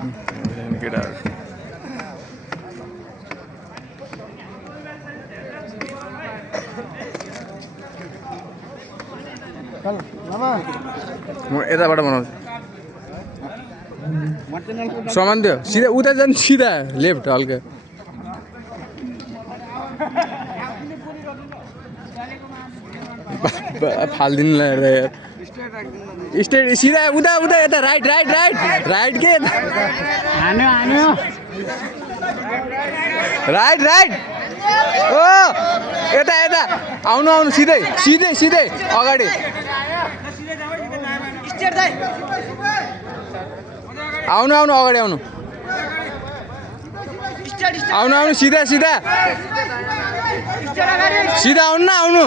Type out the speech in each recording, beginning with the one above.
केटाहरू म यताबाट बनाउँछु सामान थियो सिधा उता जानु सिधा लेफ्ट हल्का फाल्दिनु ल यार स्ट्रेट सिधा उता उता यता राइट राइट राइट राइट के राइट राइट ओ यता यता आउनु आउनु सिधै सिधै सिधै अगाडि आउनु आउनु अगाडि आउनु आउनु आउनु सिधा सिधा सिधा आउनु न आउनु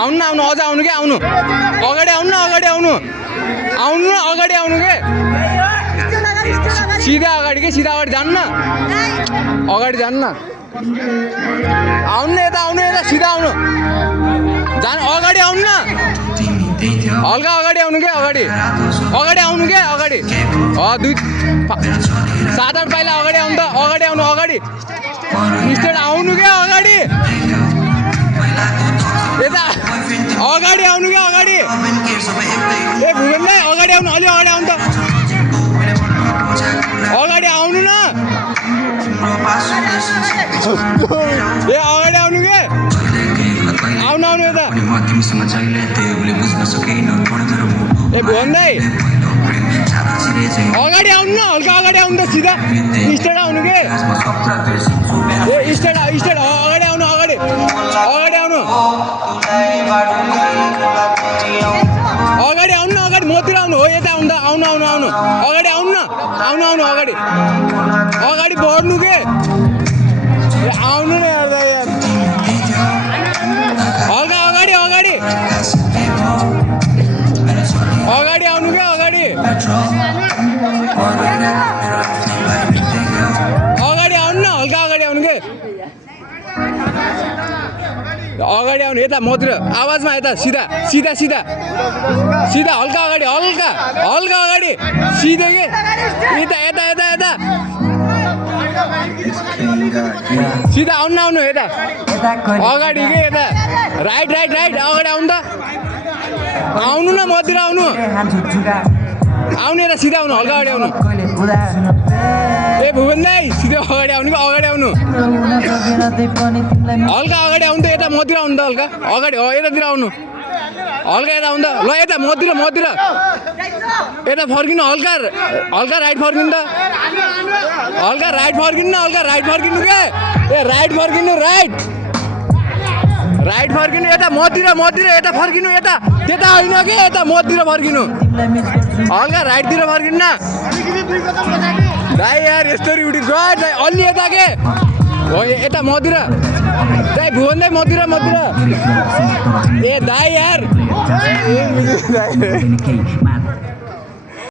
आउनु न आउनु अझ आउनु के आउनु अगाडि आउनु न अगाडि आउनु आउनु न अगाडि आउनु के सिधा अगाडि के सिधा अगाडि जानु न अगाडि जानु न आउनु न यता आउनु यता सिधा आउनु जानु अगाडि आउनु न हल्का अगाडि आउनु के अगाडि अगाडि आउनु के अगाडि दुई 7-8 पाइला अगाडि आउनु त अगाडि आउनु अगाडि स्टेट आउनु के अगाडि यता अगाडि आउनु के अगाडि ए भुवन भाइ अगाडि आउनु अलि अगाडि आउनु त अगाडि आउनु न ए अगाडि आउनु के आउनु आउनु यता ए भुवन भाइ अगाडि आउनु न हल्का अगाडि आउनु त सिधा स्टेट आउनु के ए स्टेट स्टेट अगाडि आउनु अगाडि अगाडि आउनु अगाडि आउनु न अगाडि मतिर आउनु हो यता आउनु त आउनु आउनु आउनु अगाडि आउनु न आउनु आउनु अगाडि अगाडि बढ्नु के आउनु न यार हल्का अगाडि अगाडि अगाडि आउनु के अगाडि अगाडि आउनु न हल्का अगाडि आउनु के अगाडि आउनु यता मतिर आवाजमा यता सिधा सिधा सिधा सिधा हल्का अगाडि हल्का हल्का अगाडि सिधै के यता यता यता यता सिधा आउनु आउनु यता अगाडि के यता राइट राइट राइट अगाडि आउनु त आउनु न मतिर आउनु आउनु यता सिधा आउनु हल्का अगाडि आउनु ए भुवन दाइ सिधै अगाडि आउनु कि अगाडि आउनु हल्का अगाडि आउनु त यता मतिर आउनु त हल्का अगाडि हो यतातिर आउनु हल्का यता आउनु त ल यता मतिर मतिर यता फर्किनु हल्का हल्का राइट फर्किनु त हल्का राइट फर्किनु न हल्का राइट फर्किनु के ए राइट फर्किनु राइट राइट फर्किनु यता मतिर मतिर यता फर्किनु यता त्यता होइन के यता मतिर फर्किनु हल्का राइटतिर फर्किनु न दाइ यार यस्तरी उठी गयो दाइ अलि यता के हो यता मतिर दाइ भुवन दाइ मतिर मतिर ए दाइ यार